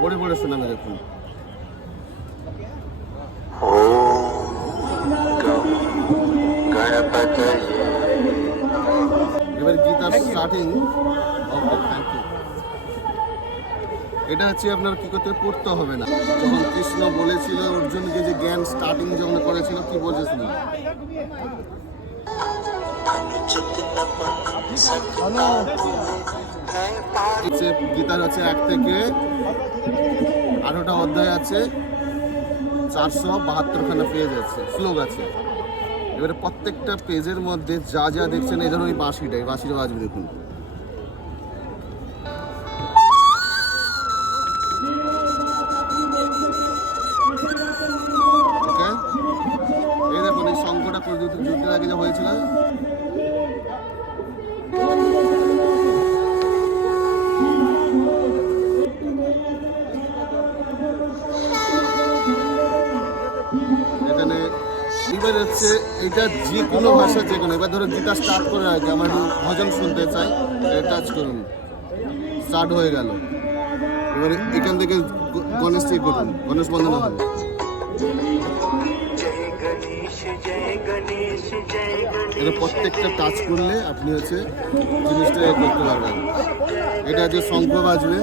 পড়ে পড়ে শোনাবে দেখুন। এবার গীতার স্টার্টিং। Thank you. এটা হচ্ছে আপনার কি করতে পড়তে হবে না। যখন কৃষ্ণ বলেছিল অর্জুনকে যে জ্ঞান স্টার্টিং যখন করেছিল কি বলেছিল, গীতার হচ্ছে 1 থেকে 18টা অধ্যায় আছে, 472খানা পেজ আছে, শ্লোক আছে। এবারে প্রত্যেকটা পেজের মধ্যে যা যা দেখছেন, এই ধরুন ওই বাঁশিটাই, বাঁশিটা বাজবে দেখুন। ওকে, এই দেখুন এই শঙ্কটা যুদ্ধের আগে যা হয়েছিল, এখানে এবার হচ্ছে এটা যে কোনো ভাষা, যে কোনো। এবার ধরো গীতা স্টার্ট করার আগে আমার ভজন শুনতে চাই, টাচ করুন, স্টার্ট হয়ে গেল। এবারে এখান থেকে গণেশ ঠিক করুন, গণেশ বন্দনা হবে। এটা প্রত্যেকটা টাচ করলে আপনি হচ্ছে জিনিসটা করতে পারবেন। এটা যে শঙ্খ বাজবে,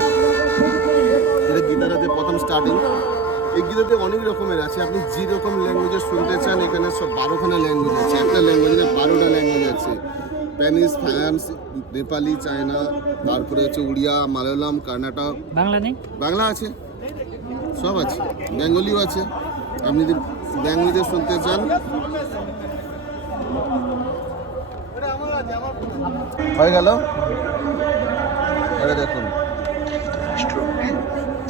এটা গীতার যে প্রথম স্টার্টিং। এই গীতাতে অনেক রকমের আছে, আপনি যে রকম ল্যাঙ্গুয়েজে শুনতে চান, এখানে সব 12খানা ল্যাঙ্গুয়েজ আছে। একটা ল্যাঙ্গুয়েজে 12টা ল্যাঙ্গুয়েজ আছে, স্প্যানিশ, ফ্রান্স, নেপালি, চায়না, তারপরে হচ্ছে উড়িয়া, মালয়ালম, কর্ণাটক। বাংলা নেই? বাংলা আছে, সব আছে, বেঙ্গলিও আছে। আপনি যদি ল্যাঙ্গুয়েজে শুনতে চান। হয়ে গেল। এটা দেখুন,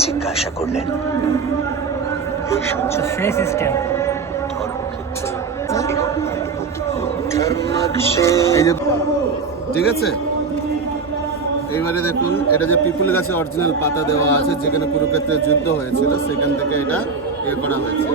জিজ্ঞাসা করলেন সেই সিস্টেম। এই যে ঠিক আছে। এইবারে দেখুন, এটা যে পিপুল গাছে অরিজিনাল পাতা দেওয়া আছে, যেখানে কুরুক্ষেত্রের যুদ্ধ হয়েছিল, সেখান থেকে এটা করা হয়েছে।